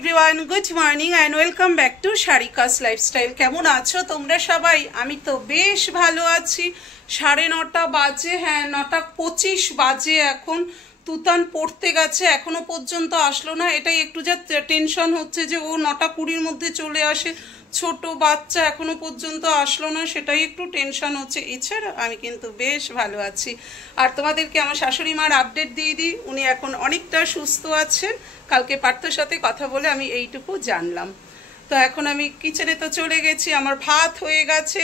Everyone, good morning and welcome back to Sarika's lifestyle. কেমন আছো তোমরা সবাই? আমি তো বেশ ভালো আছি। 9:30 বাজে, হ্যাঁ 9:25 বাজে এখন। তুতান পড়তে গেছে, এখনো পর্যন্ত আসলো না। এটাই একটু যা টেনশন হচ্ছে যে ও 9:20-র মধ্যে চলে আসে, ছোট বাচ্চা এখনো পর্যন্ত আসলো না, সেটাই একটু টেনশন হচ্ছে। এছাড়া আমি কিন্তু বেশ ভালো আছি। আর তোমাদেরকে আমার শাশুড়ি মার আপডেট দিয়ে দিই, উনি এখন অনেকটা সুস্থ আছেন। কালকে পার্থর সাথে কথা বলে আমি এইটুকু জানলাম। তো এখন আমি কিচেনে তো চলে গেছি, আমার ভাত হয়ে গেছে,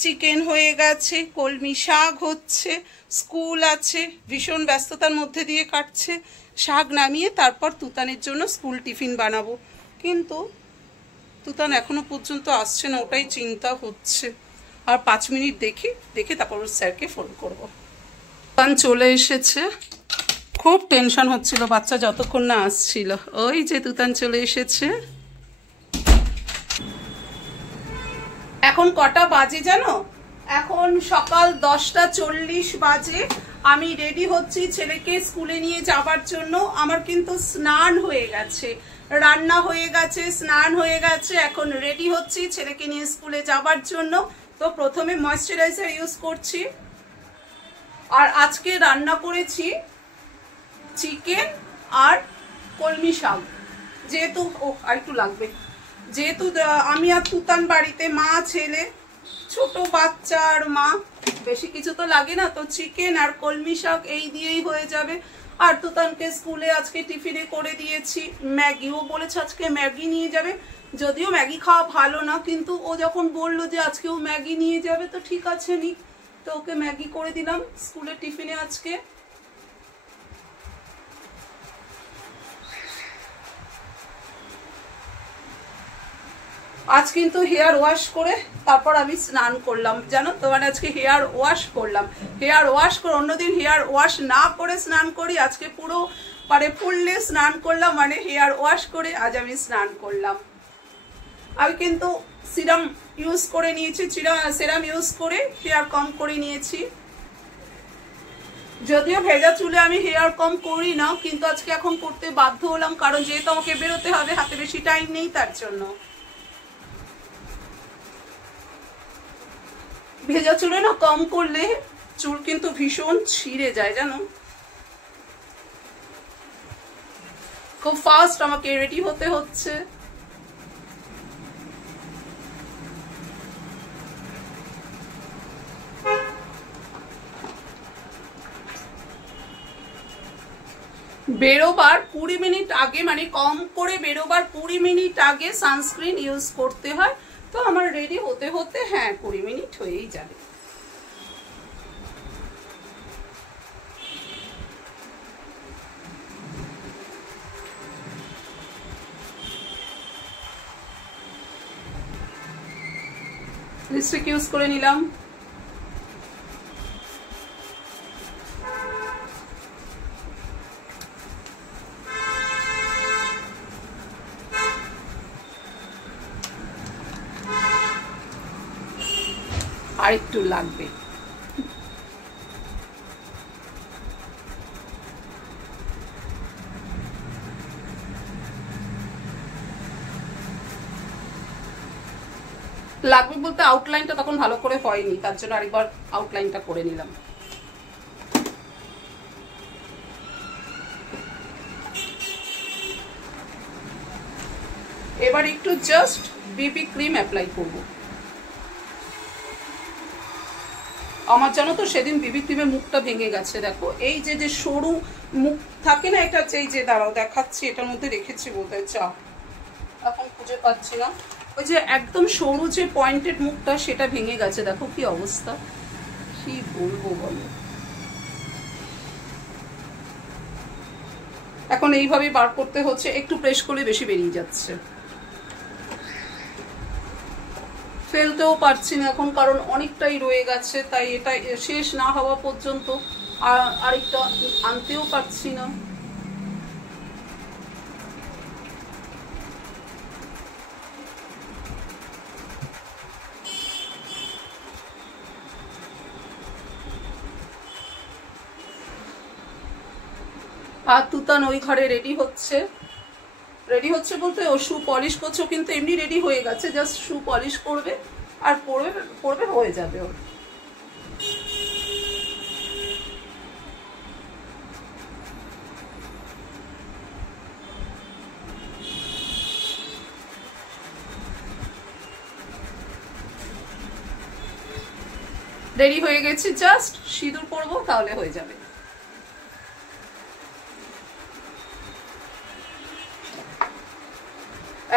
চিকেন হয়ে গেছে, কলমি শাক হচ্ছে, স্কুল আছে, ভীষণ ব্যস্ততার মধ্যে দিয়ে কাটছে। শাক নামিয়ে তারপর তুতানের জন্য স্কুল টিফিন বানাবো, কিন্তু তুতান এখনো পর্যন্ত আসছে না, ওটাই চিন্তা হচ্ছে। আর 5 মিনিট দেখে তারপর ওর স্যারকে ফোন করব। তুতান চলে এসেছে, খুব টেনশন হচ্ছিল বাচ্চা যতক্ষণ না আসছিল। ওই যে তুতান চলে এসেছে। এখন কটা বাজে জানো? এখন সকাল 10:40 বাজে। আমি রেডি হচ্ছি ছেলেকে স্কুলে নিয়ে যাবার জন্য। আমার কিন্তু স্নান হয়ে গেছে, রান্না হয়ে গেছে, স্নান হয়ে গেছে। এখন রেডি হচ্ছি ছেলেকে নিয়ে স্কুলে যাবার জন্য। তো প্রথমে ময়েশ্চারাইজার ইউজ করছি। আর আজকে রান্না করেছি চিকেন আর কলমি শাক। যেহেতু আর একটু লাগবে, যেহেতু আমি আর তুতান বাড়িতে, মা ছেলে, ছোট বাচ্চা আর মা, বেশি কিছু তো লাগে না। তো চিকেন আর কলমি শাক এই দিয়েই হয়ে যাবে। আর তুতানকে স্কুলে আজকে টিফিনে করে দিয়েছি ম্যাগি। ও বলেছে আজকে ম্যাগি নিয়ে যাবে, যদিও ম্যাগি খাওয়া ভালো না, কিন্তু ও যখন বললো যে আজকে ও ম্যাগি নিয়ে যাবে তো ঠিক আছে নি। তো ওকে ম্যাগি করে দিলাম স্কুলের টিফিনে আজকে। আজ কিন্তু হেয়ার ওয়াশ করে তারপর আমি স্নান করলাম, জানো তো, মানে আজকে হেয়ার ওয়াশ করলাম। হেয়ার ওয়াশ করে, অন্যদিন হেয়ার ওয়াশ না করে স্নান করি, আজকে পুরো মানে ফুললে স্নান করলাম, মানে হেয়ার ওয়াশ করে আজ আমি স্নান করলাম। আমি কিন্তু সিরাম ইউজ করে নিয়েছি, সিরাম ইউজ করে হেয়ার কম করে নিয়েছি। যদিও ভেজা চুলে আমি হেয়ার কম করি না, কিন্তু আজকে এখন করতে বাধ্য হলাম, কারণ যেহেতু আমাকে বেরোতে হবে, হাতে বেশি টাইম নেই, তার জন্য। ভেজা চুলে না কম করলে চুল কিন্তু ভীষণ ছিঁড়ে যায়, জানো। খুব ফাস্ট আমাকে রেডি হতে হচ্ছে। বেরোবার 20 মিনিট আগে, মানে কম করে বেরোবার 20 মিনিট আগে সানস্ক্রিন ইউজ করতে হয়। তো আমার রেডি হতে হতে হ্যাঁ 20 মিনিট হয়েই যাবে। লিপস্টিক ইউজ করে নিলাম। আর একটু লাগবে। লাগবে বলতে আউটলাইনটা তখন ভালো করে হয়নি, তার জন্য আরেকবার আউটলাইনটা করে নিলাম। এবার একটু জাস্ট বিবি ক্রিম অ্যাপ্লাই করব। আমার জানো তো সেদিন বিবি ক্রিমের মুখটা ভেঙে গেছে, দেখো এই যে যে সরু মুখ থাকে না, এটা হচ্ছে এই যে, দাঁড়াও দেখাচ্ছি, এটার মধ্যে রেখেছি বোধহয়, চা এখন খুঁজে পাচ্ছি না। ওই যে একদম সরু যে পয়েন্টেড মুখটা, সেটা ভেঙে গেছে, দেখো কি অবস্থা, কি বলবো বলো। এখন এইভাবে বার করতে হচ্ছে, একটু প্রেস করলে বেশি বেরিয়ে যাচ্ছে। ফেলতেও পারছি না এখন, কারণ অনেকটাই রয়ে গেছে, তাই এটা শেষ না হওয়া পর্যন্ত আরেকটা আনতেও পারছি না। আর তুতান ওই ঘরে রেডি হচ্ছে, রেডি হচ্ছে বলতে ও শু পলিশ করছে, কিন্তু এমনি রেডি হয়ে গেছে, জাস্ট শু পলিশ করবে আর পরবে হয়ে যাবে ওর। রেডি হয়ে গেছে, জাস্ট সিঁদুর পরবো তাহলে হয়ে যাবে।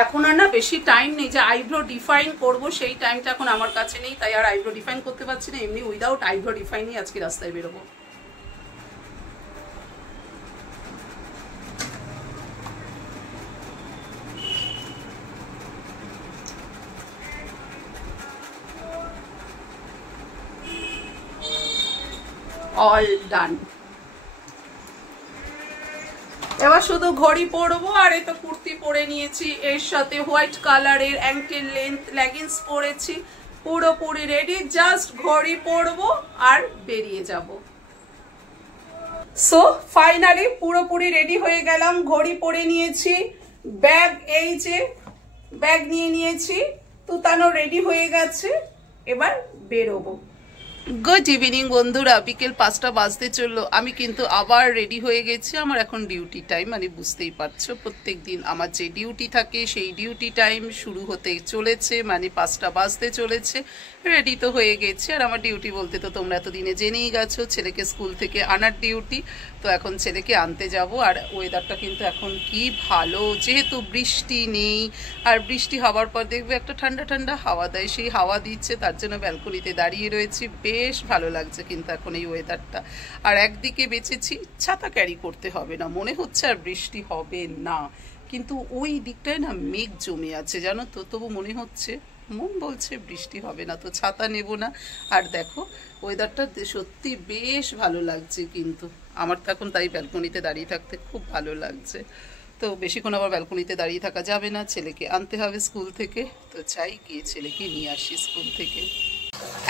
এখন আর না বেশি টাইম নেই যে আইব্রো ডিফাইন করব, সেই টাইমটা এখন আমার কাছে নেই, তাই আর আইব্রো ডিফাইন করতে পারছি না। এমনি উইদাউট আইব্রো ডিফাইনই আজকে রাস্তায় বেরোবো। All done. এবার শুধু ঘড়ি পরবো, আর এই তো কুর্তি পরে নিয়েছি, এর সাথে হোয়াইট কালারের অ্যাঙ্কেল লেন্থ লেগিংস পরেছি, পুরোপুরি রেডি, জাস্ট ঘড়ি পরবো আর বেরিয়ে যাব। সো ফাইনালি পুরোপুরি রেডি হয়ে গেলাম, ঘড়ি পরে নিয়েছি, ব্যাগ এই যে ব্যাগ নিয়ে নিয়েছি, তুতানো রেডি হয়ে গেছে, এবার বেরোবো। গুড ইভিনিং বন্ধুরা, বিকেল 5টা বাজতে চললো, আমি কিন্তু আবার রেডি হয়ে গেছি। আমার এখন ডিউটি টাইম, মানে বুঝতেই পারছো প্রত্যেক দিন আমার যে ডিউটি থাকে সেই ডিউটি টাইম শুরু হতে চলেছে, মানে 5টা বাজতে চলেছে। রেডি তো হয়ে গেছে, আর আমার ডিউটি বলতে তো তোমরা এতদিনে জেনেই গেছো, ছেলেকে স্কুল থেকে আনার ডিউটি। তো এখন ছেলেকে আনতে যাব, আর ওয়েদারটা কিন্তু এখন কি ভালো, যেহেতু বৃষ্টি নেই, আর বৃষ্টি হওয়ার পর দেখবে একটা ঠান্ডা ঠান্ডা হাওয়া দেয়, সেই হাওয়া দিচ্ছে, তার জন্য ব্যালকনিতে দাঁড়িয়ে রয়েছি, বেশ ভালো লাগছে কিন্তু এখন এই ওয়েদারটা। আর একদিকে বেঁচেছি ছাতা ক্যারি করতে হবে না, মনে হচ্ছে আর বৃষ্টি হবে না, কিন্তু ওই দিকটায় না মেঘ জমে আছে জানো তো, তবু মনে হচ্ছে, মন বলছে বৃষ্টি হবে না, তো ছাতা নেব না। আর দেখো ওয়েদারটা সত্যি বেশ ভালো লাগছে, কিন্তু আমার তো এখন তাই ব্যালকনিতে দাঁড়িয়ে থাকতে খুব ভালো লাগছে। তো বেশিক্ষণ আবার ব্যালকনিতে দাঁড়িয়ে থাকা যাবে না, ছেলেকে আনতে হবে স্কুল থেকে, তো চাই গিয়ে ছেলেকে নিয়ে আসি স্কুল থেকে।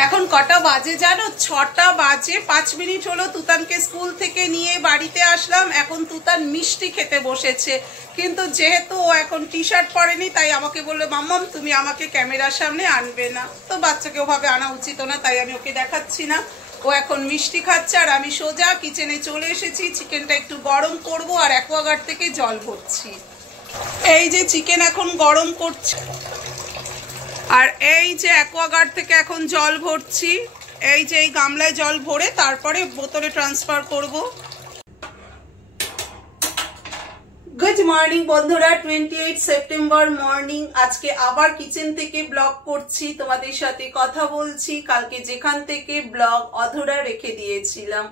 এখন কটা বাজে জানো? 6টা বাজে 5 মিনিট হলো তুতানকে স্কুল থেকে নিয়ে বাড়িতে আসলাম। এখন তুতান মিষ্টি খেতে বসেছে, কিন্তু যেহেতু ও এখন টি শার্ট পরেনি, তাই আমাকে বললো মাম্মাম তুমি আমাকে ক্যামেরার সামনে আনবে না, তো বাচ্চাকে ওভাবে আনা উচিত না, তাই আমি ওকে দেখাচ্ছি না। ও এখন মিষ্টি খাচ্ছে, আর আমি সোজা কিচেনে চলে এসেছি, চিকেনটা একটু গরম করব, আর অ্যাকোয়াগার্ড থেকে জল ভরছি। এই যে চিকেন এখন গরম করছি, আর এই যে অ্যাকোয়াগার্ড থেকে এখন জল ভরছি, এই যে এই গামলায় জল ভরে তারপরে বোতলে ট্রান্সফার করব। গুড মর্নিং বন্ধুরা, 28 সেপ্টেম্বর মর্নিং। আজকে আবার কিচেন থেকে ব্লগ করছি, তোমাদের সাথে কথা বলছি। কালকে যেখান থেকে ব্লগ অধরা রেখে দিয়েছিলাম,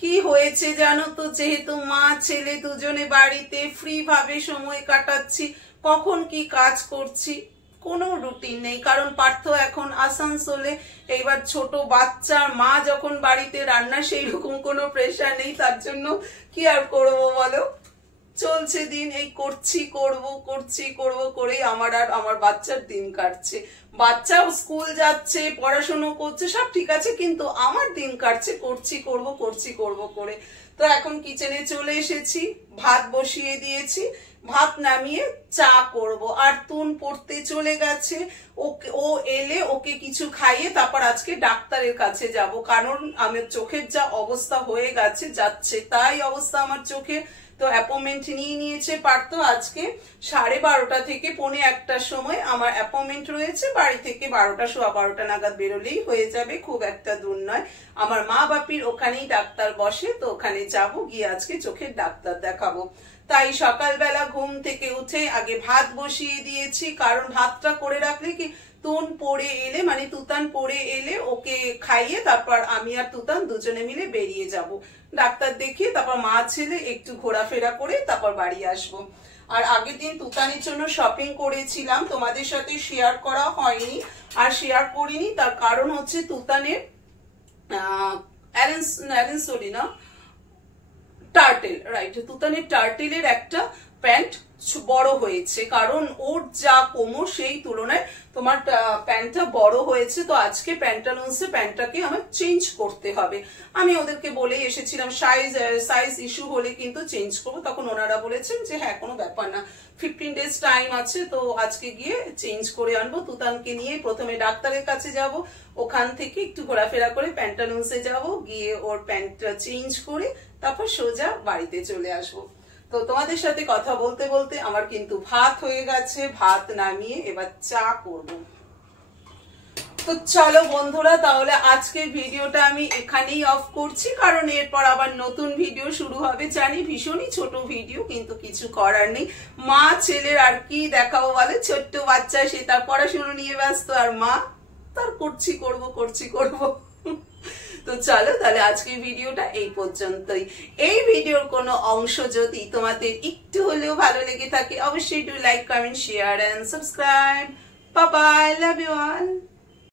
কি হয়েছে জানো তো, যেহেতু মা ছেলে দুজনে বাড়িতে ফ্রি ভাবে সময় কাটাচ্ছি, কখন কি কাজ করছি কোনো রুটিন নেই, কারণ পার্থ এখন আসানসোলে, এইবার ছোট বাচ্চার মা যখন বাড়িতে, রান্না সেই রকম কোনো প্রেশার নেই, তার জন্য কি আর করবো বলো, চলছে দিন, এই করছি করব করেই আমার আর আমার বাচ্চার দিন কাটছে। বাচ্চাও স্কুল যাচ্ছে, পড়াশোনা করছে, সব ঠিক আছে, কিন্তু আমার দিন কাটছে করছি করব করে। তো এখন কিচেনে চলে এসেছি, ভাত বসিয়ে দিয়েছি, ভাত নামিয়ে চা করব। আর তুন পড়তে চলে গেছে, ও এলে ওকে কিছু খাইয়ে তারপর আজকে ডাক্তারের কাছে যাব, কারণ আমার চোখের যা অবস্থা হয়ে গেছে, যাচ্ছে তাই অবস্থা আমার চোখে। তো অ্যাপয়েন্টমেন্ট নিয়ে নিয়েছে পার্থ, আজকে 12:30 থেকে 1:45টার সময় আমার অ্যাপয়েন্টমেন্ট রয়েছে। বাড়ি থেকে 12টা, 12:15 নাগাদ বেরোলেই হয়ে যাবে, খুব একটা দূর নয়। আমার মা বাপির ওখানেই ডাক্তার বসে, তো ওখানে যাব, গিয়ে আজকে চোখের ডাক্তার দেখাবো। তাই সকালবেলা ঘুম থেকে উঠে আগে ভাত বসিয়ে দিয়েছি, কারণ ভাতটা করে রাখলে কি তুন পড়ে এলে, মানে তুতান পড়ে এলে ওকে খাইয়ে তারপর আমি আর তুতান দুজনে মিলে বেরিয়ে যাব ডাক্তার দেখিয়ে, তারপর মা ছেলে একটু ঘোরাফেরা করে তারপর বাড়ি আসবো। আর আগের দিন তুতানের জন্য শপিং করেছিলাম, তোমাদের সাথে শেয়ার করা হয়নি, আর শেয়ার করিনি, তার কারণ হচ্ছে তুতানের টার্টেল, রাইট, তুতানের টার্টেলের একটা প্যান্ট বড় হয়েছে, কারণ ওর যা কোমর সেই তুলনায় তোমার প্যান্টটা বড় হয়েছে। তো আজকে প্যান্টালুন্সে প্যান্টটাকে আমার চেঞ্জ করতে হবে। আমি ওদেরকে বলেই এসেছিলাম সাইজ ইস্যু হলে কিন্তু চেঞ্জ করবো। তখন ওনারা বলেছেন যে হ্যাঁ কোনো ব্যাপার না, 15 ডেজ টাইম আছে, তো আজকে গিয়ে চেঞ্জ করে আনবো। তুতানকে নিয়ে প্রথমে ডাক্তারের কাছে যাব, ওখান থেকে একটু ঘোরাফেরা করে প্যান্টালুন্সে যাব, গিয়ে ওর প্যান্টটা চেঞ্জ করে তারপর সোজা বাড়িতে চলে আসবো। তো তোমাদের সাথে কথা বলতে বলতে আমার কিন্তু ভাত হয়ে গেছে, ভাত নামিয়ে এবার চা করব। তো চলো বন্ধুরা, তাহলে আজকের ভিডিওটা আমি এখানেই অফ করছি, কারণ এরপর আবার নতুন ভিডিও শুরু হবে। জানি ভীষণই ছোট ভিডিও, কিন্তু কিছু করার নেই। মা ছেলের আর কি দেখাবো বলে, ছোট্ট বাচ্চা, সে তার পড়াশুনো নিয়ে ব্যস্ত, আর মা তার করছি করব। তো চলো তাহলে আজকের ভিডিওটা এই পর্যন্তই। এই ভিডিওর কোনো অংশ যদি তোমাদের একটু হলেও ভালো লেগে থাকে, অবশ্যই do like, comment, share and subscribe. Bye bye, love you all.